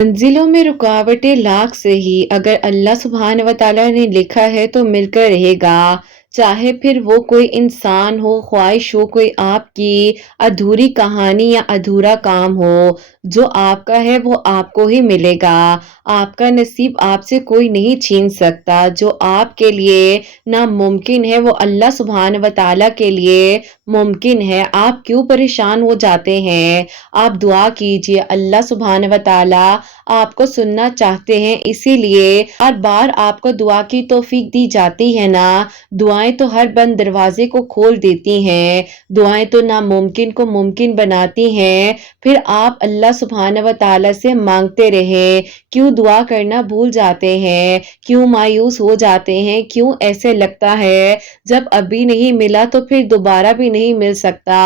मंजिलों में रुकावटें लाख सही, अगर अल्लाह सुब्हान व तआला ने लिखा है तो मिलकर रहेगा। चाहे फिर वो कोई इंसान हो, ख्वाहिश हो कोई आपकी, अधूरी कहानी या अधूरा काम हो, जो आपका है वो आपको ही मिलेगा। आपका नसीब आपसे कोई नहीं छीन सकता। जो आपके लिए नामुमकिन है वो अल्लाह सुब्हान व तआला के लिए मुमकिन है। आप क्यों परेशान हो जाते हैं? आप दुआ कीजिए, अल्लाह सुब्हान व तआला आपको सुनना चाहते हैं, इसीलिए हर बार आपको दुआ की तौफीक दी जाती है ना। दुआएं तो हर बंद दरवाजे को खोल देती हैं। दुआएं तो नामुमकिन को मुमकिन बनाती हैं। फिर आप अल्लाह सुब्हान व तआला से मांगते रहे। क्यों दुआ करना भूल जाते हैं? क्यों मायूस हो जाते हैं? क्यों ऐसे लगता है जब अभी नहीं मिला तो फिर दोबारा भी नहीं मिल सकता?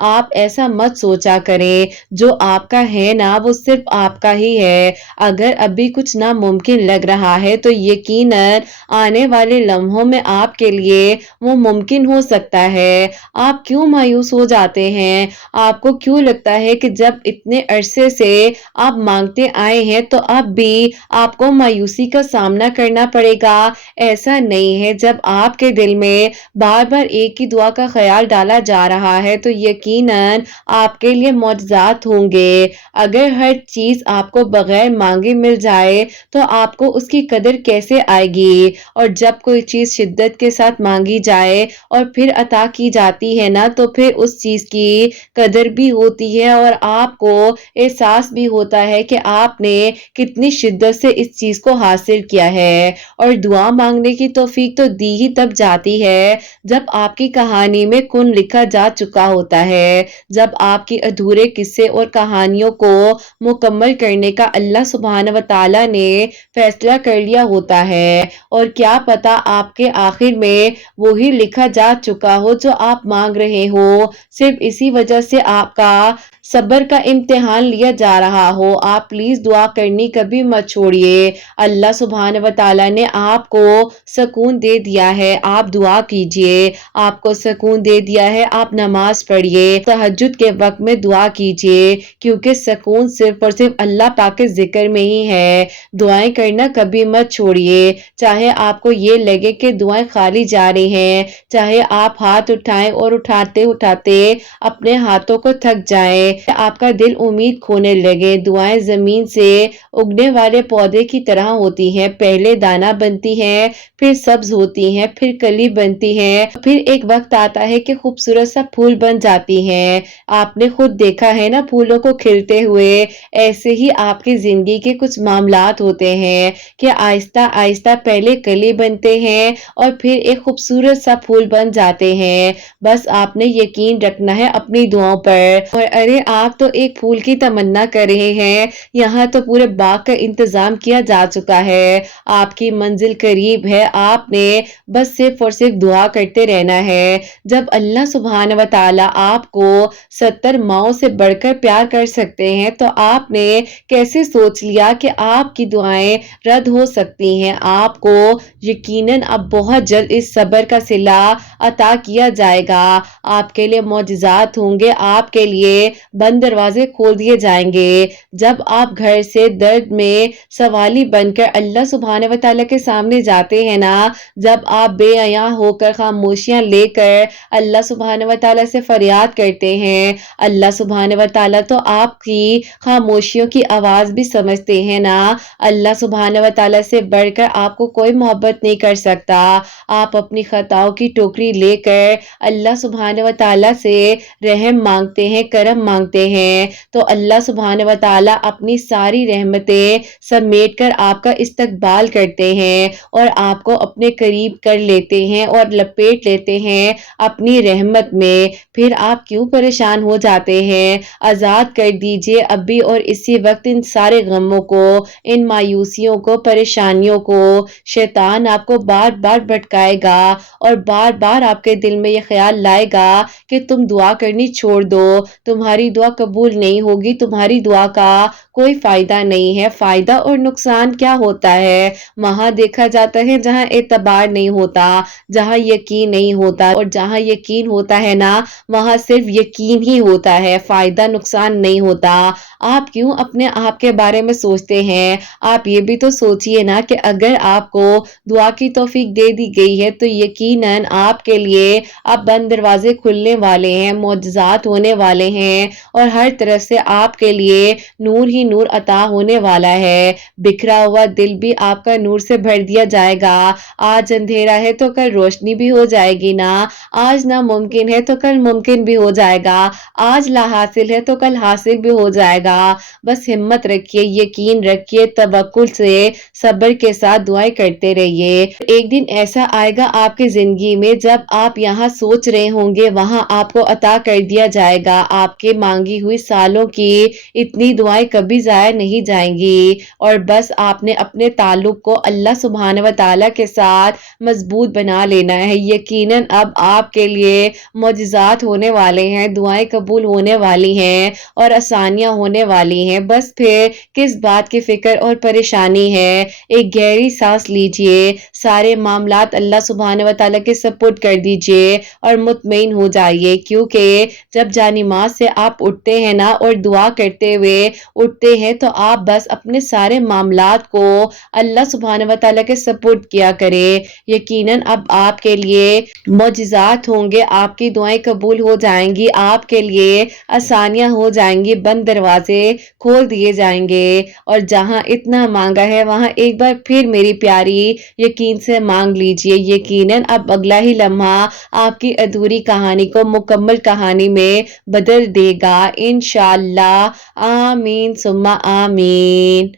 आप ऐसा मत सोचा करें। जो आपका है ना वो सिर्फ आपका ही है। अगर अभी कुछ नामुमकिन लग रहा है तो यकीनन आने वाले लम्हों में आपके लिए वो मुमकिन हो सकता है। आप क्यों मायूस हो जाते हैं? आपको क्यों लगता है कि जब इतने अरसे से आप मांगते आए हैं तो अब भी आपको मायूसी का सामना करना पड़ेगा? ऐसा नहीं है। जब आपके दिल में बार बार एक ही दुआ का ख्याल डाला जा रहा है तो यकीनन आपके लिए मौजज़ात होंगे। अगर हर चीज आपको बगैर मांगे मिल जाए तो आपको उसकी कदर कैसे आएगी? और जब कोई चीज शिद्दत के साथ मांगी जाए और फिर अता की जाती है ना तो फिर उस चीज की कदर भी होती है और आपको एहसास भी होता है कि आपने कितनी शिद्दत से इस चीज को हासिल किया है। और दुआ मांगने की तौफीक तो दी ही तब जाती है जब आपकी कहानी में कुन लिखा जा चुका होता है, जब आपकी अधूरे किस्से और कहानियों को मुकम्मल करने का अल्लाह सुब्हान व तआला ने फैसला कर लिया होता है। और क्या पता आपके आखिर में वही लिखा जा चुका हो जो आप मांग रहे हो। सिर्फ इसी वजह से आपका सब्र का इम्तिहान लिया जा रहा हो। आप प्लीज दुआ करनी कभी मत छोड़िए। अल्लाह सुब्हान व तआला ने आपको सुकून दे दिया है, आप दुआ कीजिए। आपको सुकून दे दिया है, आप नमाज पढ़िए, तहज्जुद के वक्त में दुआ कीजिए, क्योंकि सुकून सिर्फ और सिर्फ अल्लाह पाक के जिक्र में ही है। दुआएं करना कभी मत छोड़िए। चाहे आपको ये लगे कि दुआएं खाली जा रही हैं, चाहे आप हाथ उठाएं और उठाते उठाते अपने हाथों को थक जाएं, आपका दिल उम्मीद खोने लगे। दुआएं जमीन से उगने वाले पौधे की तरह होती हैं। पहले दाना बनती हैं, फिर सब्ज होती हैं, फिर कली बनती हैं, फिर एक वक्त आता है कि खूबसूरत सा फूल बन जाती हैं। आपने खुद देखा है ना फूलों को खिलते हुए। ऐसे ही आपकी जिंदगी के कुछ मामलात होते हैं कि आहिस्ता आहिस्ता पहले कली बनते हैं और फिर एक खूबसूरत सा फूल बन जाते हैं। बस आपने यकीन रखना है अपनी दुआओं पर। और अरे आप तो एक फूल की तमन्ना कर रहे हैं, यहाँ तो पूरे बाग का इंतजाम किया जा चुका है। आपकी मंजिल करीब है, आपने बस सिर्फ और सिर्फ दुआ करते रहना है। जब अल्लाह सुब्हान व तआला आपको 70 माओं से बढ़कर प्यार कर सकते हैं तो आपने कैसे सोच लिया कि आपकी दुआएं रद्द हो सकती हैं? आपको यकीनन अब बहुत जल्द इस सब्र का सिला अता किया जाएगा। आपके लिए मौजज़ात होंगे, आपके लिए बंद दरवाजे खोल दिए जाएंगे। जब आप घर से दर्द में सवाली बनकर अल्लाह सुब्हान व तआला के सामने जाते हैं ना, जब आप बेअया होकर खामोशियां लेकर अल्लाह सुब्हान व तआला से फरियाद करते हैं, अल्लाह सुब्हान व तआला तो आपकी खामोशियों की आवाज भी समझते हैं ना। अल्लाह सुब्हान व तआला से बढ़कर आपको कोई मोहब्बत नहीं कर सकता। आप अपनी खताओं की टोकरी लेकर अल्लाह सुब्हान व तआला से रहम मांगते हैं, करम मांगते हैं, तो अल्लाह सुब्हान व तआला अपनी सारी रहमतें समेट कर आपका इस्तकबाल करते हैं और आपको अपने करीब कर लेते हैं और लपेट लेते हैं अपनी रहमत में। फिर आप क्यों परेशान हो जाते हैं? आजाद कर दीजिए अभी और इसी वक्त इन सारे गमों को, इन मायूसियों को, परेशानियों को। शैतान आपको बार बार भटकाएगा और बार बार आपके दिल में ये ख्याल लाएगा कि तुम दुआ करनी छोड़ दो, तुम्हारी कोई दुआ कबूल नहीं होगी, तुम्हारी दुआ का कोई फायदा नहीं है। फायदा और नुकसान क्या होता है? वहां देखा जाता है जहां एतबार नहीं होता, जहां यकीन नहीं होता, और जहां यकीन होता है ना, वहां सिर्फ यकीन ही होता है, फायदा नुकसान नहीं होता। आप क्यों अपने आप के बारे में सोचते हैं? आप ये भी तो सोचिए ना कि अगर आपको दुआ की तौफीक दे दी गई है तो यकीनन आपके लिए अब बंद दरवाजे खुलने वाले हैं, मौजज़ात होने वाले हैं, और हर तरफ से आपके लिए नूर ही नूर अता होने वाला है। बिखरा हुआ दिल भी आपका नूर से भर दिया जाएगा। आज अंधेरा है तो कल रोशनी भी हो जाएगी ना। आज नामुमकिन है तो कल मुमकिन भी हो जाएगा। आज ला हासिल है तो कल हासिल भी हो जाएगा। बस हिम्मत रखिए, यकीन रखिए, तवक्कुल से सब्र के साथ दुआएं करते रहिए। एक दिन ऐसा आएगा आपकी जिंदगी में जब आप यहाँ सोच रहे होंगे वहां आपको अता कर दिया जाएगा। आपके मांगी हुई सालों की इतनी दुआएं कभी जाया नहीं जाएंगी, और बस आपने अपने ताल्लुक को अल्लाह सुब्हानहू व तआला के साथ मजबूत बना लेना है। यकीनन अब आपके लिए मौजज़ात होने वाले हैं, दुआएं कबूल होने वाली हैं और आसानियां होने वाली हैं। बस फिर किस बात की फिक्र और परेशानी है? एक गहरी सांस लीजिए, सारे मामलात अल्लाह सुब्हानहू व तआला के सपुर्द कर दीजिए और मुतमईन हो जाइए, क्योंकि जब जानिमाज से आप उठते हैं ना और दुआ करते हुए उठते हैं तो आप बस अपने सारे मामलात को अल्लाह सुब्हानहू व तआला के सपुर्द किया करें। यकीनन अब आपके लिए मौजज़ात होंगे, आपकी दुआएं कबूल हो जाएंगी, आपके लिए आसानियां हो जाएंगी, बंद दरवाजे खोल दिए जाएंगे, और जहां इतना मांगा है वहां एक बार फिर मेरी प्यारी यकीन से मांग लीजिए। यकीनन अब अगला ही लम्हा आपकी अधूरी कहानी को मुकम्मल कहानी में बदल देगा इंशाअल्लाह। आमीन सुम्मा आमीन।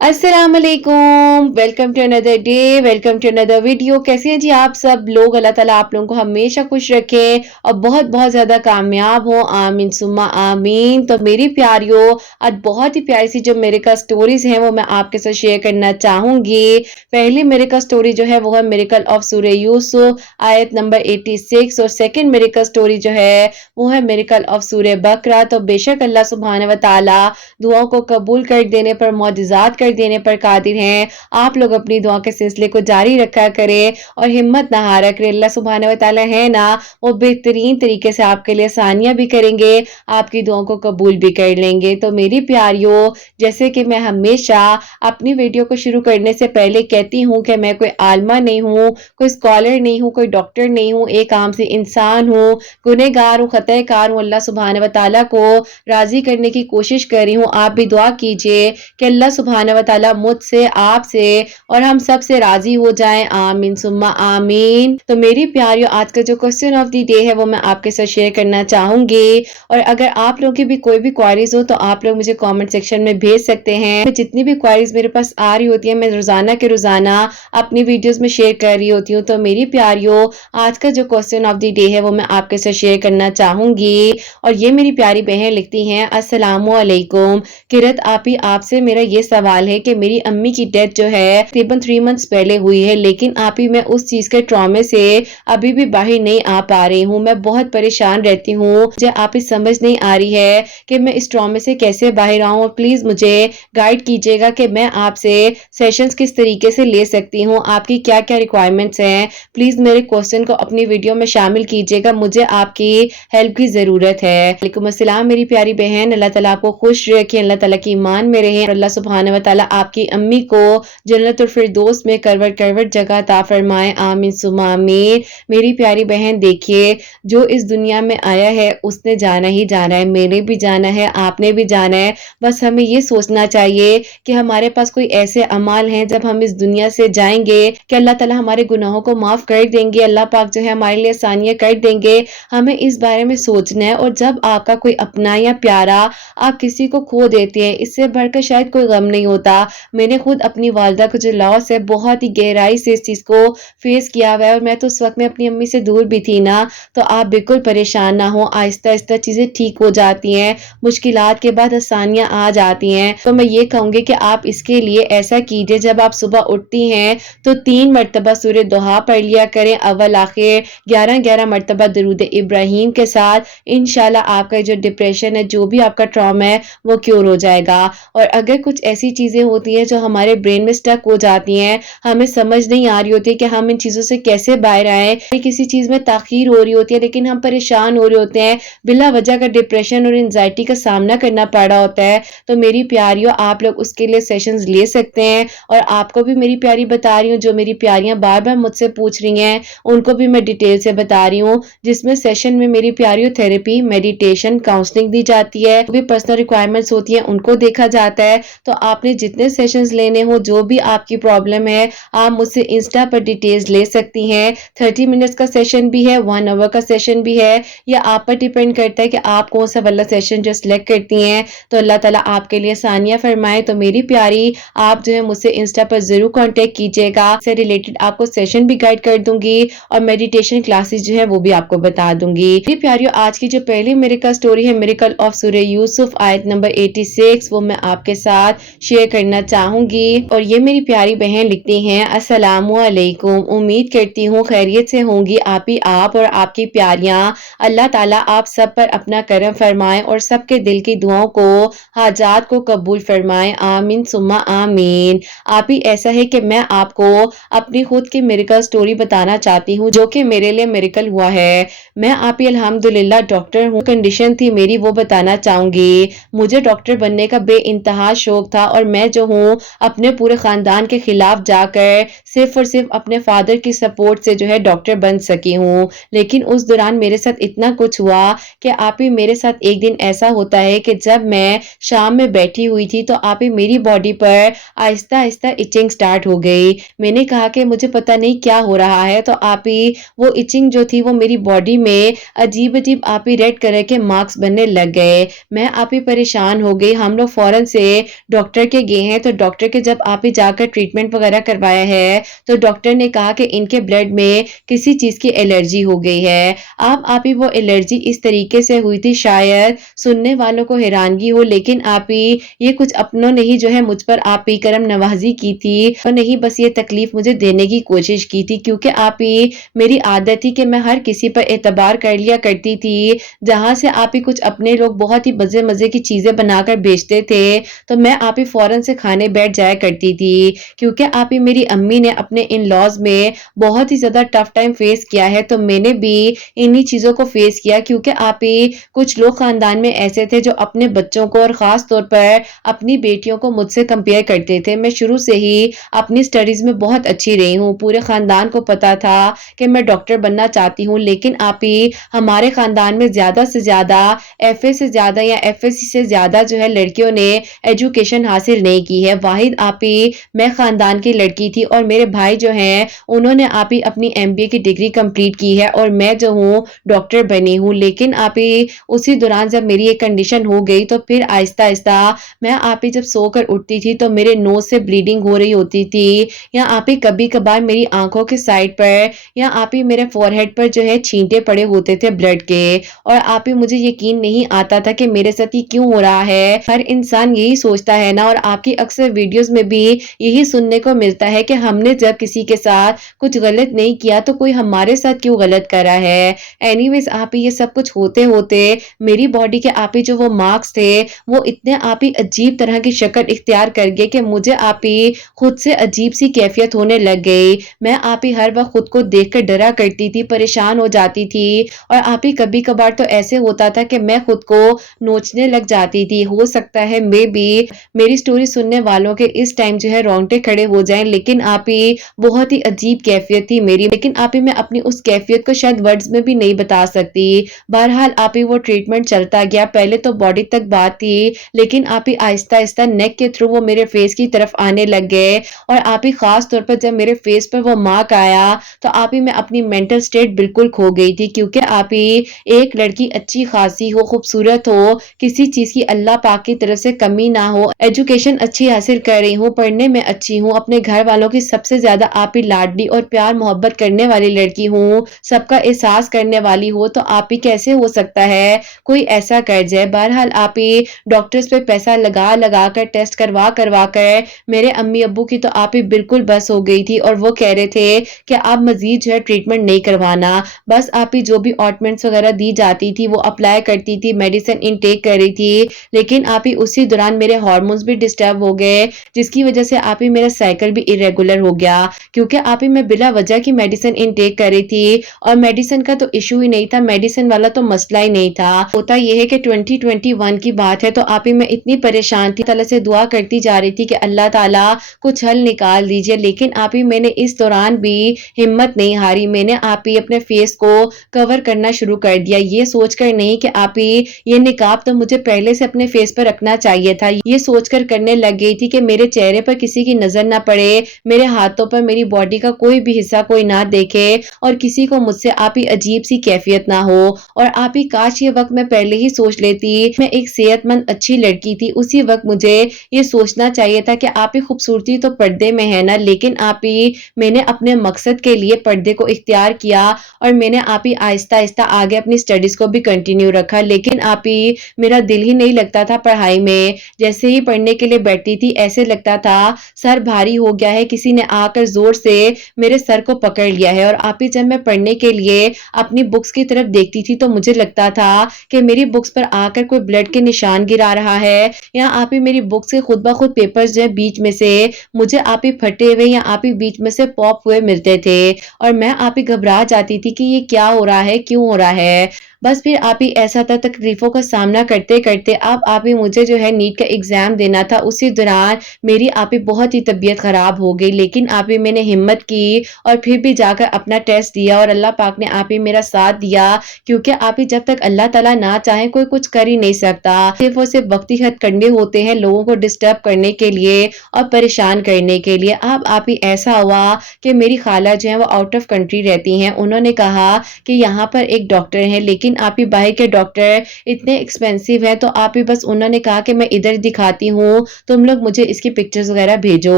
अस्सलामुअलैकुम, welcome to another day, welcome to another video. कैसे हैं जी आप सब लोग? अल्लाह ताला आप लोगों को हमेशा खुश रखे और बहुत बहुत ज़्यादा कामयाब हो, आमीन सुम्मा आमीन। तो मेरी प्यारियों, आज बहुत ही प्यारी सी जो मेरिकल स्टोरीज हैं वो मैं आपके साथ शेयर करना चाहूँगी। पहली मेरिकल स्टोरी जो है वो है मेरिकल ऑफ सूरह यूसुफ आयत नंबर 86, और सेकेंड मेरिकल स्टोरी जो है वो है मेरिकल ऑफ सूरह बकरा। तो बेशक अल्लाह सुब्हानहू व तआला दुआओं को कबूल कर देने पर, मौजज़ात कर देने पर कादिर हैं। आप लोग अपनी दुआ के सिलसिले को जारी रखा करें और हिम्मत ना हारा करें। अल्लाह सुब्हानहू व तआला है ना, वो बेहतरीन तरीके से आपके लिए आसानियां भी करेंगे, आपकी दुआओं को कबूल भी कर लेंगे। तो मेरी प्यारियों, जैसे कि मैं हमेशा अपनी वीडियो को शुरू करने से पहले कहती हूँ कि मैं कोई आलमा नहीं हूँ, कोई स्कॉलर नहीं हूँ, कोई डॉक्टर नहीं हूँ, एक आम सी इंसान हूँ, गुनहगार हूँ, खतएकार हूँ। अल्लाह सुब्हानहू व तआला को राजी करने की कोशिश कर रही हूँ। आप भी दुआ कीजिए कि अल्लाह सुब्हानहू व तआला मुझसे, आपसे और हम सब से राजी हो जाएं, आमीन सुम्मा आमीन। तो मेरी प्यारियों, आज का जो क्वेश्चन ऑफ द डे है वो मैं आपके साथ शेयर करना चाहूंगी, और अगर आप लोगों की भी कोई भी क्वारीज हो तो आप लोग मुझे कमेंट सेक्शन में भेज सकते हैं। जितनी भी क्वारीज मेरे पास आ रही होती है मैं रोजाना के रोजाना अपनी वीडियोस में शेयर कर रही होती हूँ। तो मेरी प्यारियों, आज का जो क्वेश्चन ऑफ द डे है वो मैं आपके साथ शेयर करना चाहूंगी, और ये मेरी प्यारी बहन लिखती हैं, अस्सलामु अलैकुम किरत आपी, आपसे मेरा ये सवाल है कि मेरी अम्मी की डेथ जो है तकरीबन 3 मंथ्स पहले हुई है, लेकिन आप ही मैं उस चीज के ट्रॉमे से अभी भी बाहर नहीं आ पा रही हूँ। मैं बहुत परेशान रहती हूँ, मुझे आप ही समझ नहीं आ रही है कि मैं इस ट्रॉमे से कैसे बाहर आऊँ। प्लीज मुझे गाइड कीजिएगा कि मैं आपसे सेशंस किस तरीके से ले सकती हूँ, आपकी क्या क्या रिक्वायरमेंट्स हैं। प्लीज मेरे क्वेश्चन को अपनी वीडियो में शामिल कीजिएगा, मुझे आपकी हेल्प की जरूरत है। वालेकुम अस्सलाम मेरी प्यारी बहन, अल्लाह ताला आपको खुश रखे, अल्लाह ताला की ईमान में रहे, अल्लाह सुब्हानहू व तआला आपकी अम्मी को जन्नतुल फिरदौस में करवट करवट जगह अता फरमाए, आमीन सुम्मा आमीन। मेरी प्यारी बहन देखिए, जो इस दुनिया में आया है उसने जाना ही जाना है, मैंने भी जाना है, आपने भी जाना है। बस हमें ये सोचना चाहिए कि हमारे पास कोई ऐसे अमाल हैं जब हम इस दुनिया से जाएंगे कि अल्लाह ताला हमारे गुनाहों को माफ कर देंगे, अल्लाह पाक जो है हमारे लिए आसानियां कर देंगे। हमें इस बारे में सोचना है। और जब आपका कोई अपना या प्यारा, आप किसी को खो देते हैं, इससे बढ़कर शायद कोई गम नहीं होता ہوتا. میں نے خود اپنی والدہ کا جو لاس ہے بہت ہی گہرائی سے اس چیز کو فیس کیا ہوا ہے, اور میں تو اس وقت میں اپنی امی سے دور بھی تھی نا. تو آپ بالکل پریشان نہ ہوں, آہستہ آہستہ چیزیں ٹھیک ہو جاتی ہیں, مشکلات کے بعد آسانیاں آ جاتی ہیں. تو میں یہ کہوں گی کہ آپ اس کے لیے ایسا کیجئے, جب آپ صبح اٹھتی ہیں تو 3 مرتبہ سورہ دعا پڑھ لیا کریں, اول آخر 11 مرتبہ درود ابراہیم کے ساتھ. انشاءاللہ آپ کا جو ڈپریشن ہے, جو بھی آپ کا ٹراما ہے, وہ کیور ہو جائے گا. اور اگر کچھ ایسی چیزیں ہوتی ہیں جو ہمارے برین میں سٹک ہو جاتی ہیں, ہمیں سمجھ نہیں آ رہی ہوتی کہ ہم ان چیزوں سے کیسے باہر آئیں, کسی چیز میں تاخیر ہو رہی ہوتی ہے لیکن ہم پریشان ہو رہے ہوتے ہیں, بلا وجہ کا ڈپریشن اور انزائٹی کا سامنا کرنا پڑ رہا ہوتا ہے, تو میری پیاریوں آپ لوگ اس کے لیے سیشنز لے سکتے ہیں. اور آپ کو بھی میری پیاری بتا رہی ہوں, جو میری پیاریاں بار بار مجھ سے پوچھ رہی ہیں ان کو بھی میں ڈیٹیل سے بتا رہی ہوں, جس میں سیشن میں میری پیاریوں تھراپی, میڈیٹیشن, کاؤنسلنگ دی جاتی ہے, بھی پرسنل ریکوائرمنٹس ہوتی ہیں ان کو دیکھا جاتا ہے. تو آپ نے جتنے سیشنز لینے ہو, جو بھی آپ کی پرابلم ہے, آپ مجھ سے انسٹا پر ڈیٹیلز لے سکتی ہیں. 30 منٹس کا سیشن بھی ہے, 1 آور کا سیشن بھی ہے, یا آپ پر ڈیپینڈ کرتا ہے کہ آپ کون سا والا سیشن جو سلیکٹ کرتی ہیں. تو اللہ تعالیٰ آپ کے لیے آسانیاں فرمائے. تو میری پیاری آپ جو ہے مجھ سے انسٹا پر ضرور کانٹیکٹ کیجیے گا, سے ریلیٹڈ آپ کو سیشن بھی گائیڈ کر دوں گی, اور میڈیٹیشن کلاسز جو ہے وہ بھی آپ کو بتا دوں گی. میری پیاریوں آج کی جو پہلی میریکل سٹوری ہے, میریکل آف سورہ یوسف آیت نمبر 86, وہ میں آپ کے ساتھ شیئر کرنا چاہوں گی. اور یہ میری پیاری بہن لکھتی ہیں, السلام علیکم, امید کرتی ہوں خیریت سے ہوں گی آپ اور آپ کی پیاریاں. اللہ تعالیٰ آپ سب پر اپنا کرم فرمائے اور سب کے دل کی دعاؤں کو, حاجات کو قبول فرمائے, آمین ثم آمین. آپ ہی ایسا ہے کہ میں آپ کو اپنی خود کی میریکل سٹوری بتانا چاہتی ہوں, جو کہ میرے لیے میریکل ہوا ہے. میں آپ ہی الحمدللہ ڈاکٹر ہوں, کنڈیشن تھی میری وہ بتانا چاہوں گی. مجھے ڈاکٹر بننے کا بے انتہا شوق تھا, اور میں جو ہوں اپنے پورے خاندان کے خلاف جا کر صرف اور صرف اپنے فادر کی سپورٹ سے جو ہے ڈاکٹر بن سکی ہوں. لیکن اس دوران میرے ساتھ اتنا کچھ ہوا کہ آپ ہی میرے ساتھ ایک دن ایسا ہوتا ہے کہ جب میں شام میں بیٹھی ہوئی تھی تو آپ ہی میری باڈی پر آہستہ آہستہ ایچنگ سٹارٹ ہو گئی. میں نے کہا کہ مجھے پتہ نہیں کیا ہو رہا ہے, تو آپ ہی وہ ایچنگ جو تھی وہ میری باڈی میں عجیب عجیب آپ ہی ریڈ کلر کے مارکس بننے لگ گئے. میں آپ ہی پریشان ہو گئی. ہم لوگ فوراً سے ڈاکٹر کے گئے ہیں, تو ڈاکٹر کے جب آپ ہی جا کر ٹریٹمنٹ وغیرہ کروایا ہے, تو ڈاکٹر نے کہا کہ ان کے بلڈ میں کسی چیز کی الرجی ہو گئی ہے. آپ ہی وہ الرجی اس طریقے سے ہوئی تھی, شاید سننے والوں کو حیرانگی ہو, لیکن آپ ہی یہ کچھ اپنوں نے ہی جو ہے مجھ پر آپ ہی کرم نوازی کی تھی, اور نہیں بس یہ تکلیف مجھے دینے کی کوشش کی تھی, کیونکہ آپ ہی میری عادت تھی کہ میں ہر کسی پر اعتبار کر لیا کرتی تھی. جہاں سے آپ ہی کچھ اپنے لوگ بہت ہی مزے کی چیزیں بنا کر بیچتے تھے, تو میں آپ ہی فوراً سے کھانے بیٹھ جایا کرتی تھی, کیونکہ آپ ہی میری امی نے اپنے ان لاز میں بہت ہی زیادہ ٹف ٹائم فیس کیا ہے, تو میں نے بھی انہی چیزوں کو فیس کیا. کیونکہ آپ ہی کچھ لوگ خاندان میں ایسے تھے جو اپنے بچوں کو اور خاص طور پر اپنی بیٹیوں کو مجھ سے کمپیئر کرتے تھے. میں شروع سے ہی اپنی سٹڈیز میں بہت اچھی رہی ہوں, پورے خاندان کو پتا تھا کہ میں ڈاکٹر بننا چاہتی ہوں, لیکن آپ ہی ہمارے خاندان میں زیادہ سے زیادہ ایف اے سے زیادہ یا ایف ایس سی سے زیادہ جو ہے لڑکیوں نے ایجوکیشن حاصل نہیں کی ہے. واحد آپ ہی میں خاندان کی لڑکی تھی, اور میرے بھائی جو ہیں انہوں نے آپ ہی اپنی MBA کی ڈگری کمپلیٹ کی ہے, اور میں جو ہوں ڈاکٹر بنی ہوں. لیکن آپ ہی اسی دوران جب میری یہ کنڈیشن ہو گئی, تو پھر آہستہ آہستہ میں آپ ہی جب سو کر اٹھتی تھی تو میرے نوز سے بلیڈنگ ہو رہی ہوتی تھی, یا آپ ہی کبھی کبھار میری آنکھوں کے سائڈ پر, یا آپ ہی میرے فور ہیڈ پر جو ہے چھینٹے پڑے ہوتے تھے بلڈ کے, اور آپ ہی مجھے یقین نہیں آتا تھا کہ میرے ساتھ یہ کیوں ہو رہا ہے. ہر انسان یہی سوچتا ہے نا, اور آپ کی اکثر ویڈیوز میں بھی یہی سننے کو ملتا ہے کہ ہم نے جب کسی کے ساتھ کچھ غلط نہیں کیا تو کوئی ہمارے ساتھ کیوں غلط کرا ہے. اینی ویز آپ ہی یہ سب کچھ ہوتے ہوتے میری باڈی کے آپ ہی جو وہ مارکس تھے وہ اتنے آپ ہی عجیب طرح کی شکل اختیار کر گئے کہ مجھے آپ ہی خود سے عجیب سی کیفیت ہونے لگ گئی. میں آپ ہی ہر وقت خود کو دیکھ کر ڈرا کرتی تھی, پریشان ہو جاتی تھی, اور آپ ہی کبھی کبھار تو ایسے ہوتا تھا کہ میں خود کو نوچنے لگ جاتی تھی. ہو سکتا ہے میں بھی میری سٹوری سننے والوں کے اس ٹائم جو ہے رونگٹے کھڑے ہو جائیں, لیکن آپ ہی بہت ہی عجیب کیفیت تھی میری. لیکن آپ ہی میں اپنی اس کیفیت کو شاید ورڈز میں بھی نہیں بتا سکتی. بہرحال آپ ہی وہ ٹریٹمنٹ چلتا گیا. پہلے تو باڈی تک بات تھی, لیکن آپ ہی آہستہ آہستہ نیک کے تھرو وہ میرے فیس کی طرف آنے لگ گئے, اور آپ ہی خاص طور پر جب میرے فیس پر وہ مارک آیا تو آپ ہی میں اپنی مینٹل سٹیٹ بالکل کھو گئی تھی. کیونکہ آپ ہی ایک لڑکی اچھی خاصی ہو, خوبصورت ہو, کسی چیز کی اللہ پاک کی طرف سے کمی نہ ہو, ایجوکیشن पोजीशन अच्छी हासिल कर रही हूँ, पढ़ने में अच्छी हूँ, अपने घर वालों की सबसे ज़्यादा आप ही लाडली और प्यार मोहब्बत करने वाली लड़की हूँ, सबका एहसास करने वाली हो, तो आप ही कैसे हो सकता है कोई ऐसा कर जाए। बहरहाल आप ही डॉक्टर्स पे पैसा लगा लगा कर, टेस्ट करवा करवा कर मेरे अम्मी अब्बू की तो आप ही बिल्कुल बस हो गई थी, और वो कह रहे थे कि आप मजीद जो है ट्रीटमेंट नहीं करवाना, बस आप ही जो भी ऑइंटमेंट्स वगैरह दी जाती थी वो अप्लाई करती थी, मेडिसिन इनटेक कर रही थी, लेकिन आप ही उसी दौरान मेरे हार्मोन्स भी डिस्टर्ब हो गए, जिसकी वजह से आप ही मेरा साइकिल भी इरेगुलर हो गया, क्योंकि आप ही मैं बिला वजह की मेडिसिन इनटेक कर रही थी, और मेडिसिन का तो इशू ही नहीं था, मेडिसिन वाला तो मसला ही नहीं था। होता यह है कि 2021 की बात है, तो आप ही मैं इतनी परेशान थी, अल्लाह से दुआ करती जा रही थी कि अल्लाह ताला कुछ हल निकाल दीजिए, लेकिन आप ही मैंने इस दौरान भी हिम्मत नहीं हारी, मैंने आप ही अपने फेस को कवर करना शुरू कर दिया, ये सोचकर नहीं कि आप ही ये निकाब तो मुझे पहले से अपने फेस पर रखना चाहिए था, ये सोचकर करने लग गई थी कि मेरे चेहरे पर किसी की नजर ना पड़े, मेरे हाथों पर मेरी बॉडी का कोई भी हिस्सा कोई ना देखे, और किसी को मुझसे आप ही अजीब सी कैफियत ना हो। और आप ही काश ये वक्त मैं पहले ही सोच लेती, मैं एक सेहतमंद अच्छी लड़की थी, उसी वक्त मुझे ये सोचना चाहिए था कि आप ही खूबसूरती तो पर्दे में है ना, लेकिन आप ही मैंने अपने मकसद के लिए पर्दे को इख्तियार किया, और मैंने आप ही आहिस्ता आहिस्ता आगे अपनी स्टडीज को भी कंटिन्यू रखा, लेकिन आप ही मेरा दिल ही नहीं लगता था पढ़ाई में, जैसे ही पढ़ने के लिए बैठती थी ऐसे लगता था सर भारी हो गया है, किसी ने आकर जोर से मेरे सर को पकड़ लिया है। और आप ही जब मैं पढ़ने के लिए अपनी बुक्स की तरफ देखती थी तो मुझे लगता था कि मेरी बुक्स पर आकर कोई ब्लड के निशान गिरा रहा है, या आप ही मेरी बुक्स के खुद ब खुद पेपर्स जो है बीच में से मुझे आप ही फटे हुए या आप ही बीच में से पॉप हुए मिलते थे, और मैं आप ही घबरा जाती थी कि ये क्या हो रहा है, क्यों हो रहा है। बस फिर आप ही ऐसा था, तकलीफों का सामना करते करते अब आप ही मुझे जो है नीट का एग्जाम देना था, उसी दौरान मेरी आप ही बहुत ही तबीयत खराब हो गई, लेकिन आप ही मैंने हिम्मत की और फिर भी जाकर अपना टेस्ट दिया, और अल्लाह पाक ने आप ही मेरा साथ दिया, क्योंकि आप ही जब तक अल्लाह ताला ना चाहे कोई कुछ कर ही नहीं सकता, सिर्फ और सिर्फ वक्ती हथकंडे होते हैं लोगों को डिस्टर्ब करने के लिए और परेशान करने के लिए। अब आप ही ऐसा हुआ कि मेरी खाला जो है वो आउट ऑफ कंट्री रहती हैं, उन्होंने कहा कि यहाँ पर एक डॉक्टर है, लेकिन आप ही बाहर के डॉक्टर इतने एक्सपेंसिव हैं, तो आप ही बस उन्होंने कहा कि मैं इधर दिखाती हूँ, तुम लोग मुझे इसकी पिक्चर्स वगैरह भेजो,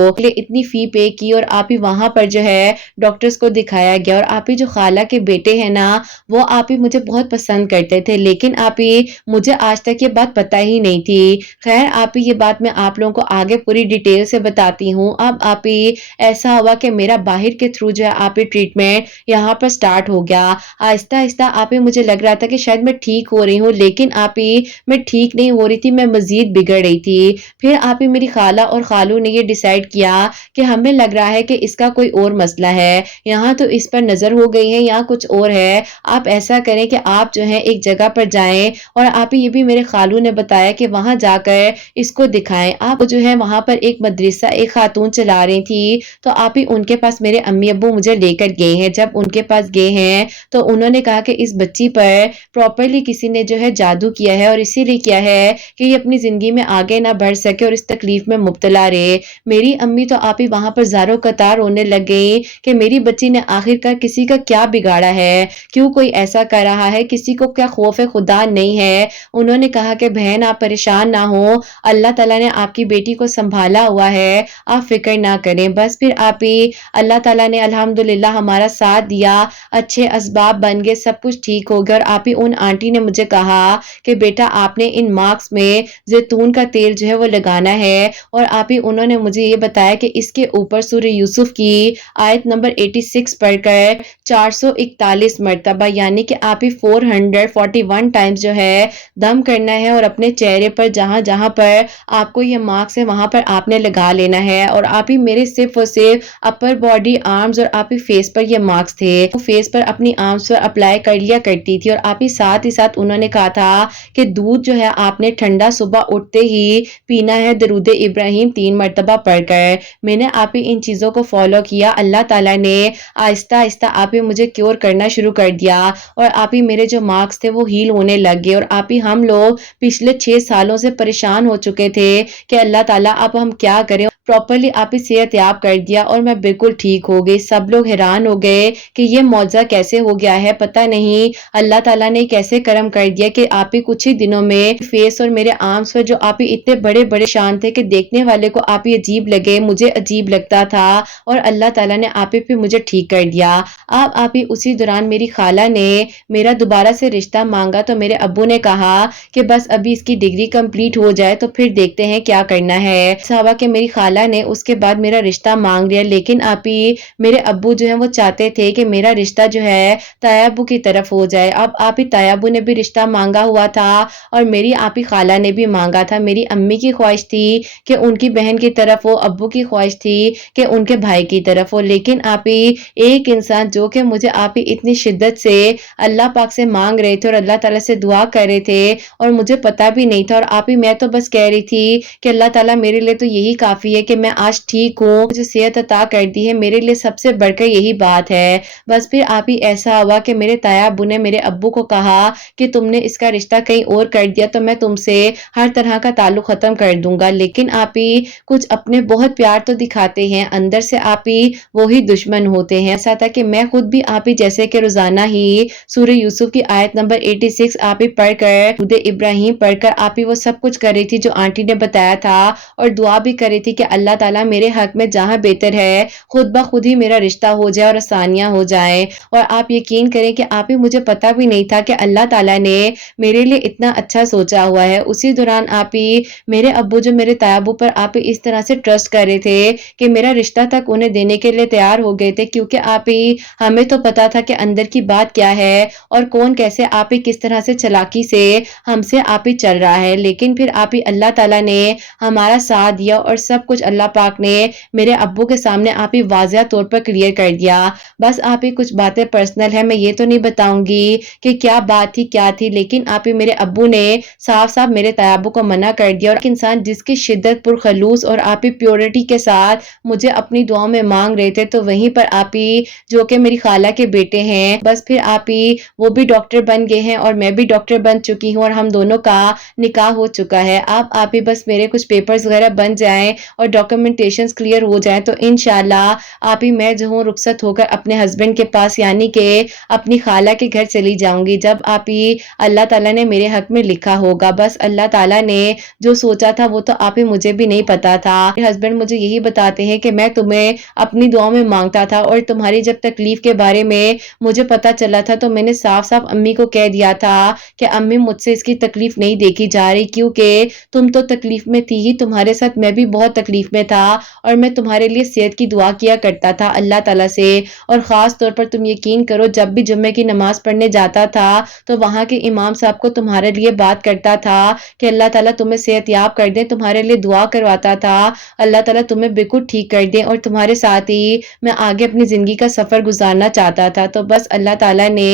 इतनी फी पे की, और आप ही वहां पर जो है डॉक्टर्स को दिखाया गया। और आप ही जो खाला के बेटे हैं ना, वो आप ही मुझे बहुत पसंद करते थे, लेकिन आप ही मुझे आज तक ये बात पता ही नहीं थी। खैर आप ही ये बात मैं आप लोगों को आगे पूरी डिटेल से बताती हूँ। अब आप ही ऐसा हुआ कि मेरा बाहर के थ्रू जो है आप ही ट्रीटमेंट यहाँ पर स्टार्ट हो गया। आहिस्ता आहिस्ता आप ही मुझे लग रहा था कि शायद मैं ठीक हो रही हूँ, लेकिन आप ही मैं ठीक नहीं हो रही थी, मैं मजीद बिगड़ रही थी। फिर आप ही मेरी खाला और खालू ने ये डिसाइड किया कि हमें लग रहा है कि इसका कोई और मसला है, यहाँ तो इस पर नजर हो गई है, यहाँ कुछ और है। आप ऐसा करें कि आप जो है एक जगह पर जाएं, और आप ही ये भी मेरे खालू ने बताया कि वहां जाकर इसको दिखाएं। आप जो है वहां पर एक मदरसा एक खातून चला रही थी, तो आप ही उनके पास मेरे अम्मी अब्बू मुझे लेकर गए हैं। जब उनके पास गए हैं तो उन्होंने कहा कि इस बच्ची पर प्रॉपरली किसी ने जो है जादू किया है, और इसीलिए किया है कि ये अपनी जिंदगी में आगे ना बढ़ सके और इस तकलीफ में मुब्तला रहे। मेरी अम्मी तो आप ही वहां पर ज़ारो कतार रोने लग गई कि मेरी बच्ची ने आखिरकार किसी का क्या बिगाड़ा है, क्यों कोई ऐसा कर रहा है, किसी को क्या खौफ खुदा नहीं है। उन्होंने कहा कि बहन आप परेशान ना हो, अल्लाह ताला ने आपकी बेटी को संभाला हुआ है, आप फिक्र ना करें। बस फिर आप ही अल्लाह ताला ने अल्हम्दुलिल्लाह हमारा साथ दिया, अच्छे असबाब बन गए, सब कुछ ठीक हो गया। और आप ही उन आंटी ने मुझे कहा कि बेटा आपने इन मार्क्स में जैतून का तेल जो है वो लगाना है, और आप ही उन्होंने मुझे ये बताया कि इसके ऊपर सूरह यूसुफ की आयत नंबर 86 पढ़कर 441 मरतबा यानी कि आप ही 441 टाइम्स जो है दम करना है, और अपने चेहरे पर जहां जहां पर आपको ये मार्क्स है वहां पर आपने लगा लेना है। और आप ही मेरे सिर्फ और सिर्फ अपर बॉडी आर्म्स और आप ही फेस पर ये मार्क्स थे, तो फेस पर अपनी आर्म्स पर अप्लाई कर लिया करती थी। और आप ही साथ उन्होंने कहा था कि दूध जो है आपने ठंडा सुबह उठते ही पीना है, दरूद इब्राहिम 3 मरतबा पढ़कर। मैंने आप ही इन चीजों को फॉलो किया, अल्लाह ताला ने आहिस्ता आहिस्ता आप ही मुझे क्योर करना शुरू कर दिया, और आप ही मेरे जो मार्क्स थे वो हील होने लग गए। और आप ही हम लोग पिछले 6 सालों से परेशान हो चुके थे कि अल्लाह ताला अब हम क्या करें, प्रॉपरली आप ही सेहत याब कर दिया और मैं बिल्कुल ठीक हो गई। सब लोग हैरान हो गए कि ये मौजा कैसे हो गया है, पता नहीं अल्लाह ताला ताला ने कैसे करम कर दिया कि आप ही कुछ ही दिनों में फेस और मेरे आर्म्स पर जो आप ही इतने बड़े बड़े निशान थे कि देखने वाले को आप ही अजीब लगे, मुझे अजीब लगता था, और अल्लाह ताला ने आप ही पे मुझे ठीक कर दिया। अब आप ही उसी दौरान मेरी खाला ने मेरा दोबारा से रिश्ता मांगा तो मेरे अब्बू ने कहा कि बस अभी इसकी डिग्री कंप्लीट हो जाए तो फिर देखते हैं क्या करना है। साहबा कि मेरी खाला ने उसके बाद मेरा रिश्ता मांग लिया, लेकिन आप ही मेरे अब्बू जो है वो चाहते थे कि मेरा रिश्ता जो है तायाबू की तरफ हो जाए। अब आप ही तायाबू ने भी रिश्ता मांगा हुआ था और मेरी आप ही खाला ने भी मांगा था। मेरी अम्मी की ख्वाहिश थी कि उनकी बहन की तरफ हो, अब्बू की ख्वाहिश थी कि उनके भाई की तरफ हो, लेकिन आप ही एक इंसान जो कि मुझे आप ही इतनी शिद्दत से अल्लाह पाक से मांग रहे थे और अल्लाह ताला से दुआ कर रहे थे और मुझे पता भी नहीं था, और आप ही मैं तो बस कह रही थी कि अल्लाह ताला मेरे लिए तो यही काफ़ी है कि मैं आज ठीक हूँ, मुझे सेहत अता कर दी है, मेरे लिए सबसे बढ़कर यही बात है। बस फिर आप ही ऐसा हुआ कि मेरे ताया अब्बू ने मेरे अब्बू को कहा कि तुमने इसका रिश्ता कहीं और कर दिया तो मैं तुमसे हर तरह का ताल्लुक ख़त्म कर दूंगा। लेकिन आप ही कुछ अपने बहुत प्यार तो दिखाते हैं, अंदर से आप ही वही दुश्मन होते हैं। ऐसा था कि मैं खुद भी आप ही जैसे कि रोजाना ही सूरह यूसुफ की आयत नंबर 86 आप ही पढ़कर दुरूद इब्राहिम पढ़कर आप ही वो सब कुछ कर रही थी जो आंटी ने बताया था, और दुआ भी कर रही थी कि अल्लाह ताला मेरे हक में जहां बेहतर है खुद ब खुद ही मेरा रिश्ता हो जाए और आसानियां हो जाए। और आप यकीन करें कि आप ही मुझे पता भी नहीं था कि अल्लाह ताला ने मेरे लिए इतना अच्छा सोचा हुआ है। उसी दौरान आप ही मेरे अब्बू जो मेरे तायाबू पर आप ही इस तरह से ट्रस्ट कर रहे थे कि मेरा रिश्ता तक उन्हें देने के लिए तैयार हो गए थे, क्योंकि आप ही हमें तो पता था कि अंदर की बात क्या है और कौन कैसे आप ही किस तरह से चालाकी से हमसे आप ही चल रहा है। लेकिन फिर आप ही अल्लाह ताला ने हमारा साथ दिया और सब कुछ अल्लाह पाक ने मेरे अब्बू के सामने आप ही वाज़िया तौर पर क्लियर कर दिया। बस आप ही कुछ बातें पर्सनल है, मैं ये तो नहीं बताऊंगी कि क्या बात थी क्या थी, लेकिन आप ही मेरे अब्बू ने साफ साफ मेरे तायाबू को मना कर दिया। और एक इंसान जिसकी शिद्दत पुरखलूस और आप ही प्योरिटी के साथ मुझे अपनी दुआओं में मांग रहे थे, तो वहीं पर आप ही जो कि मेरी खाला के बेटे हैं, बस फिर आप ही वो भी डॉक्टर बन गए हैं और मैं भी डॉक्टर बन चुकी हूँ और हम दोनों का निकाह हो चुका है। अब आप ही बस मेरे कुछ पेपर्स वगैरह बन जाएं और डॉक्यूमेंटेशंस क्लियर हो जाएं तो इंशाल्लाह आप ही मैं जो हूँ रुखसत होकर अपने हस्बैंड के पास यानी कि अपनी खाला के घर चली जाऊंगी, जब आप ही अल्लाह ताला ने मेरे हक में लिखा होगा। बस अल्लाह ताला ने जो सोचा था वो तो आप ही मुझे भी नहीं पता था। मेरे हस्बैंड मुझे यही बताते हैं कि मैं तुम्हें अपनी दुआओं में मांगता था और तुम्हारी जब तकलीफ के बारे में मुझे पता चला था तो मैंने साफ साफ अम्मी को कह दिया था कि अम्मी मुझसे इसकी तकलीफ नहीं देखी जा रही, क्योंकि तुम तो तकलीफ में थी ही, तुम्हारे साथ मैं भी बहुत तकलीफ में था और मैं तुम्हारे लिए सेहत की दुआ किया करता था अल्लाह ताला से। और ख़ास तौर पर तुम यकीन करो जब भी जुम्मे की नमाज पढ़ने जाता था तो वहाँ के इमाम साहब को तुम्हारे लिए बात करता था कि अल्लाह ताला तुम्हें सेहत याब कर दे, तुम्हारे लिए दुआ करवाता था अल्लाह ताला तुम्हें बिल्कुल ठीक कर दे और तुम्हारे साथ ही मैं आगे अपनी ज़िंदगी का सफ़र गुजारना चाहता था। तो बस अल्लाह ताला ने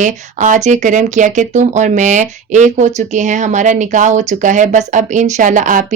आज ये करम किया कि तुम और मैं एक हो चुके हैं, हमारा निकाह हो चुका है। बस अब इंशाल्लाह आप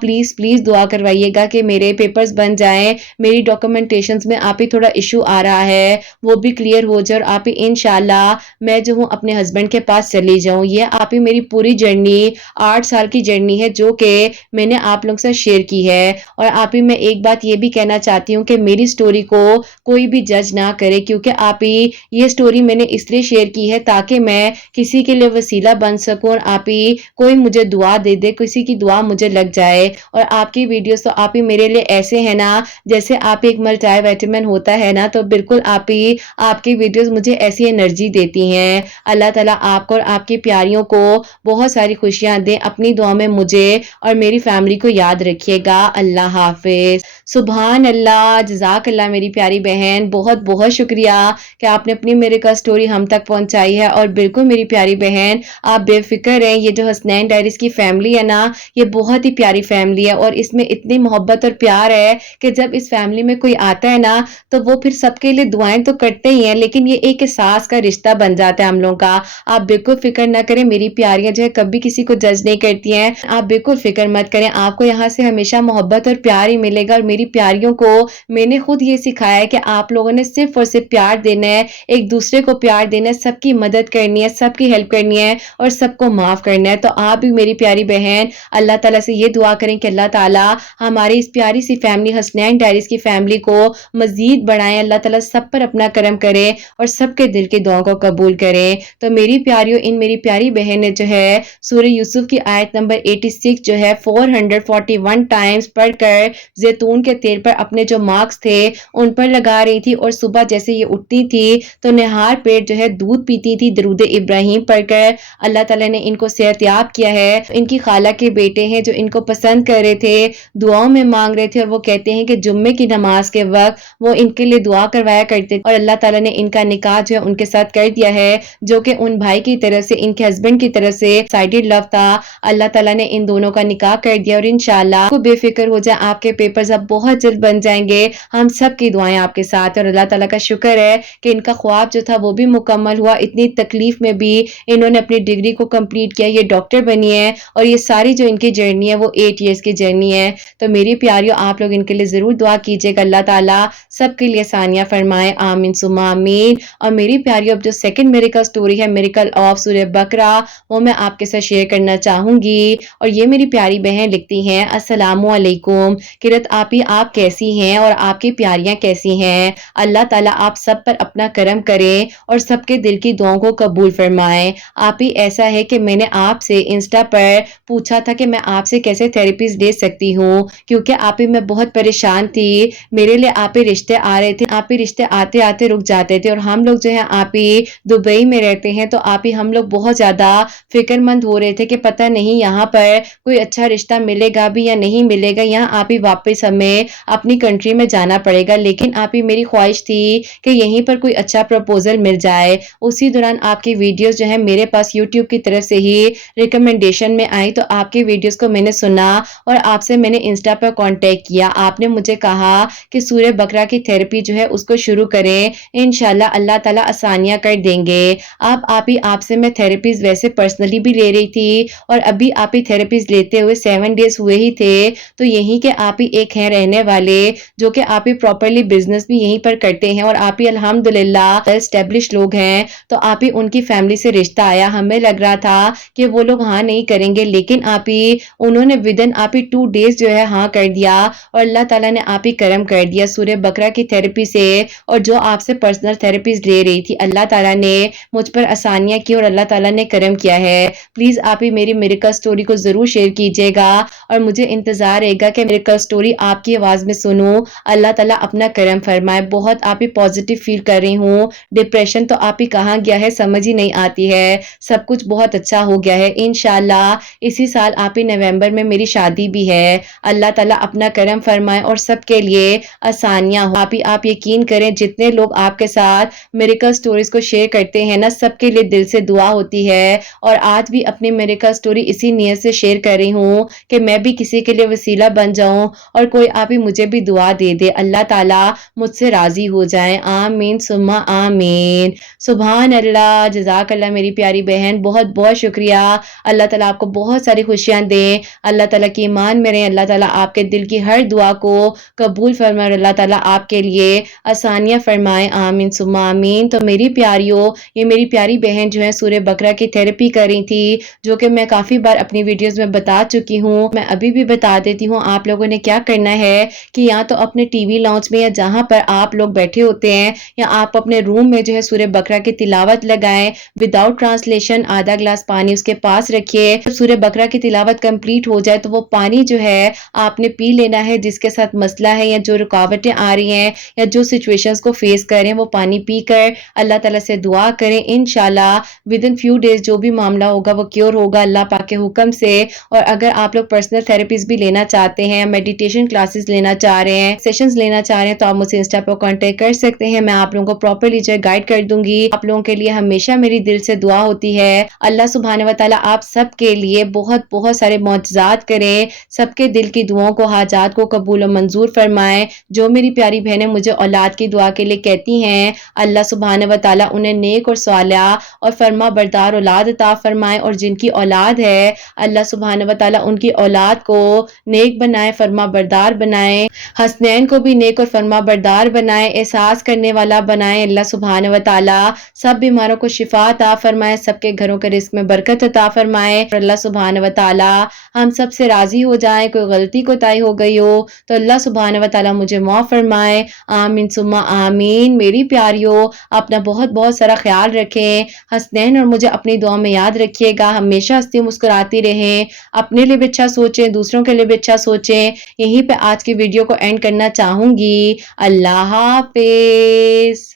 प्लीज़ प्लीज़ दुआ करवाइएगा कि मेरे पेपर्स बन जाएं, मेरी डॉक्यूमेंटेशंस में आप ही थोड़ा इशू आ रहा है वो भी क्लियर हो जाए और आप ही इंशाल्लाह मैं जो हूँ अपने हस्बैंड के पास चली जाऊँ। ये आप ही मेरी पूरी जर्नी 8 साल की जर्नी है जो कि मैंने आप लोग से शेयर की है। और आप ही मैं एक बात ये भी कहना चाहती हूँ कि मेरी स्टोरी को कोई भी जज ना करे, क्योंकि आप ही ये स्टोरी मैंने इसलिए शेयर की है ताकि मैं किसी के लिए वसीला बन सकूं और आप ही कोई मुझे दुआ दे दे, किसी की दुआ मुझे लग जाए। और आपकी वीडियोस तो आप ही मेरे लिए ऐसे हैं ना जैसे आप एक मल्टीविटामिन होता है ना, तो बिल्कुल आप ही आपकी वीडियोस मुझे ऐसी एनर्जी देती हैं। अल्लाह ताला आपको और आपकी प्यारियों को बहुत सारी खुशियां दे। अपनी दुआ में मुझे और मेरी फैमिली को याद रखिएगा। अल्लाह हाफिज। सुभान अल्लाह, जज़ाक अल्लाह मेरी प्यारी बहन, बहुत बहुत शुक्रिया कि आपने अपनी मेरे का स्टोरी हम तक पहुंचाई है। और बिल्कुल मेरी प्यारी बहन आप बेफिक्र रहें, ये जो हसनैन डायरीज की फैमिली है ना ये बहुत ही प्यारी फैमिली है और इसमें इतनी मोहब्बत और प्यार है कि जब इस फैमिली में कोई आता है ना तो वो फिर सबके लिए दुआएं तो करते ही हैं, लेकिन ये एक एहसास का रिश्ता बन जाता है हम लोगों का। आप बिल्कुल फिक्र ना करें, मेरी प्यारियां जो है कभी किसी को जज नहीं करती हैं, आप बिल्कुल फिक्र मत करें, आपको यहाँ से हमेशा मोहब्बत और प्यार ही मिलेगा और میری پیاریوں کو میں نے خود یہ سکھایا ہے کہ آپ لوگوں نے صرف اور صرف پیار دینا ہے، ایک دوسرے کو پیار دینا ہے، سب کی مدد کرنی ہے، سب کی ہیلپ کرنی ہے اور سب کو معاف کرنا ہے۔ تو آپ بھی میری پیاری بہن اللہ تعالیٰ سے یہ دعا کریں کہ اللہ تعالیٰ ہماری اس پیاری سی فیملی حسنین ڈائریز کی فیملی کو مزید بڑھائیں، اللہ تعالیٰ سب پر اپنا کرم کرے اور سب کے دل کی دعاؤں کو قبول کرے۔ تو میری پیاریوں، ان میری پیاری بہن نے جو ہے سورہ یوسف کی آیت نمبر 86 جو ہے 441 ٹائمز پڑھ کر زیتون کے تیل پر اپنے جو مارکس تھے ان پر لگا رہی تھی، اور صبح جیسے یہ اٹھتی تھی تو نہار پیٹ جو ہے دودھ پیتی تھی درود ابراہیم پڑھ کر۔ اللہ تعالیٰ نے ان کو صحت یاب کیا ہے۔ ان کی خالہ کے بیٹے ہیں جو ان کو پسند کر رہے تھے، دعاؤں میں مانگ رہے تھے، اور وہ کہتے ہیں کہ جمعے کی نماز کے وقت وہ ان کے لیے دعا کروایا کرتے، اور اللہ تعالیٰ نے ان کا نکاح جو ہے ان کے ساتھ کر دیا ہے، جو کہ ان بھائی کی طرف سے، ان کے ہسبینڈ کی طرف سے سائیڈڈ لو تھا۔ اللہ تعالیٰ نے ان دونوں کا نکاح کر دیا، اور انشاءاللہ کو بے فکر ہو جائے، آپ کے پیپرز اب بہت جلد بن جائیں گے۔ ہم سب کی دعائیں آپ کے ساتھ، اور اللہ تعالیٰ کا شکر ہے کہ ان کا خواب جو تھا وہ بھی مکمل ہوا۔ اتنی تکلیف میں بھی انہوں نے اپنی ڈگری کو کمپلیٹ کیا، یہ ڈاکٹر بنی ہے، اور یہ ساری جو ان کی جرنی ہے وہ 8 ایئرز کی جرنی ہے۔ تو میری پیاریوں، آپ لوگ ان کے لیے ضرور دعا کیجیے گا، اللہ تعالیٰ سب کے لیے آسانیاں فرمائے، آمین ثم آمین۔ اور میری پیاریوں، اب جو سیکنڈ میریکل سٹوری ہے، میریکل آف سورہ بقرہ، وہ میں آپ کے ساتھ شیئر کرنا چاہوں گی۔ اور یہ میری پیاری بہن لکھتی ہیں، السلام علیکم قرت آپی، آپ کیسی ہیں اور آپ کی پیاریاں کیسی ہیں؟ اللہ تعالیٰ آپ سب پر اپنا کرم کرے اور سب کے دل کی دعاؤں کو قبول فرمائے۔ آپی ایسا ہے کہ میں نے آپ سے انسٹا پر پوچھا تھا کہ میں آپ سے کیسے تھراپیز لے سکتی ہوں، کیونکہ آپی میں بہت پریشان تھی، میرے لیے آپی رشتے آ رہے تھے، آپی رشتے آتے آتے رک جاتے تھے، اور ہم لوگ جو ہے آپی دبئی میں رہتے ہیں، تو آپی ہم لوگ بہت زیادہ فکر مند ہو رہے تھے کہ پتہ نہیں یہاں پر کوئی اچھا رشتہ ملے گا بھی یا نہیں ملے گا، یہاں آپی واپس ہمیں اپنی کنٹری میں جانا پڑے گا، لیکن آپی میری خواہش تھی کہ یہیں پر کوئی اچھا پروپوزل مل جائے۔ اسی دوران آپ کی ویڈیوز جو ہے میرے پاس یوٹیوب کی طرف سے ہی ریکمنڈیشن میں آئی، تو آپ کی ویڈیوز کو میں نے سنا اور آپ سے میں نے انسٹا پر کانٹیکٹ کیا۔ آپ نے مجھے کہا کہ سورہ بقرہ کی تھراپی جو ہے اس کو شروع کریں، انشاءاللہ اللہ تعالیٰ آسانیاں کر دیں گے۔ آپ سے میں تھراپیز ویسے پرسنلی بھی لے رہی تھی، اور ابھی آپ ہی تھراپیز لیتے ہوئے 7 ڈیز ہوئے ہی تھے، تو یہیں کے آپ ہی ایک ہیں رہنے والے جو کہ آپ ہی پراپرلی بزنس بھی یہیں پر کرتے ہیں، اور آپ ہی الحمدللہ اسٹیبلش لوگ ہیں، تو آپ ہی ان کی فیملی سے رشتہ آیا۔ ہمیں لگ رہا تھا کہ وہ لوگ ہاں نہیں کریں گے، لیکن آپ ہی انہوں نے ودن آپ ہی 2 ڈیز جو ہے ہاں کر دیا، اور اللہ تعالیٰ نے آپ ہی کرم کر دیا سورہ بقرہ کی تھراپی سے، اور جو آپ سے پرسنل تھراپیز لے رہی تھی اللہ تعالیٰ نے مجھ پر آسانیاں کی اور اللہ تعالیٰ نے کرم کیا ہے۔ پلیز آپ ہی میری میریکل سٹوری کو ضرور شیئر کیجیے گا، اور مجھے انتظار رہے گا کہ میریکل سٹوری آپ کی آواز میں سنوں۔ اللہ تعالیٰ اپنا کرم فرمائے۔ بہت آپ ہی پازیٹیو فیل کر رہی ہوں، ڈپریشن تو آپ ہی کہاں گیا ہے سمجھ ہی نہیں آتی ہے، سب کچھ بہت اچھا ہو گیا ہے انشاءاللہ۔ اسی سال آپ ہی نومبر میں میری شادی بھی ہے، اللہ تعالیٰ اپنا کرم فرمائے اور سب کے لیے آسانیاں ہو۔ آپ یقین کریں جتنے لوگ آپ کے ساتھ میریکل سٹوریز کو شیئر کرتے ہیں نا، سب کے لیے دل سے دعا ہوتی ہے، اور آج بھی اپنی میریکل سٹوری اسی نیت سے شیئر کر رہی ہوں کہ میں بھی کسی کے لیے وسیلہ بن جاؤں، اور کوئی آپ ہی مجھے بھی دعا دے دے، اللہ تعالیٰ مجھ سے راضی ہو جائیں، آمین ثم آمین۔ سبحان اللہ، جزاک اللہ میری پیاری بہن، بہت بہت شکریہ۔ اللہ تعالیٰ آپ کو بہت ساری خوشیاں دے، اللہ تعالیٰ کی ایمان میں رہیں، اللہ تعالیٰ آپ کے دل کی ہر دعا کو قبول فرمائے، اور اللہ تعالیٰ آپ کے لیے آسانیاں فرمائے، آمین ثم آمین۔ تو میری پیاریوں، یہ میری پیاری بہن جو ہے سورہ بقرہ کی تھراپی کر رہی تھی، جو کہ میں کافی بار اپنی ویڈیوز میں بتا چکی ہوں، میں ابھی بھی بتا دیتی ہوں۔ آپ لوگوں نے کیا کرنا ہے کہ یا تو اپنے ٹی وی لاؤنج میں یا جہاں پر آپ لوگ بیٹھے ہوتے ہیں، یا آپ اپنے روم میں جو ہے سورہ بقرہ کی تلاوت لگائیں وداؤٹ ٹرانسلیشن، آدھا گلاس پانی اس کے پاس رکھیے۔ سورہ بقرہ کی تلاوت کمپلیٹ ہو جائے تو وہ پانی جو ہے آپ نے پی لینا ہے، جس کے ساتھ مسئلہ ہے یا جو رکاوٹیں آ رہی ہیں یا جو سچویشنز کو فیس کر رہے ہیں، وہ پانی پی کر اللہ تعالیٰ سے دعا کریں، انشاءاللہ ودن فیو ڈیز جو بھی معاملہ ہوگا وہ کیور ہوگا اللہ پاک کے حکم سے۔ اور اگر آپ لوگ پرسنل تھراپیز بھی لینا چاہتے ہیں، میڈیٹیشن کلاسز لینا چاہ رہے ہیں، سیشنز لینا چاہ رہے ہیں، تو آپ مجھ سے انسٹا پر کانٹیکٹ کر سکتے ہیں، میں آپ لوگوں کو پراپرلی جو ہے گائیڈ کر دوں گی۔ آپ لوگوں کے لیے ہمیشہ میری دل سے دعا ہوتی ہے، اللہ سبحانہ و تعالیٰ آپ سب کے لیے بہت بہت سارے معجزات کریں، سب کے دل کی دعاؤں کو، حاجات کو قبول و منظور فرمائیں۔ جو میری پیاری بہنیں مجھے اولاد کی دعا کے لیے کہتی ہیں، اللہ سبحانہ و تعالیٰ انہیں نیک اور صالحہ اور فرما بردار اولاد عطا فرمائیں، اور جن کی اولاد ہے اللہ سبحانہ و تعالیٰ ان کی اولاد کو نیک بنائے، فرما بردار بنائیں، حسنین کو بھی نیک اور فرما بردار بنائیں، احساس کرنے والا بنائیں۔ اللہ سبحانہ و تعالی سب بیماروں کو شفا عطا فرمائے، سب کے گھروں کے رزق میں برکت عطا فرمائے، اور اللہ سبحانہ و تعالی ہم سب سے راضی ہو جائیں۔ کوئی غلطی کوتاہی ہو گئی ہو تو اللہ سبحانہ و تعالی مجھے معاف فرمائے، آمین ثم آمین۔ میری پیاریو، اپنا بہت بہت سارا خیال رکھیں، حسنین اور مجھے اپنی دعا میں یاد رکھیے گا، ہمیشہ ہنستی مسکراتی رہیں، اپنے لیے بھی اچھا سوچیں، دوسروں کے لیے بھی اچھا سوچیں۔ یہیں پہ آج کی ویڈیو کو اینڈ کرنا چاہوں گی۔ اللہ حافظ۔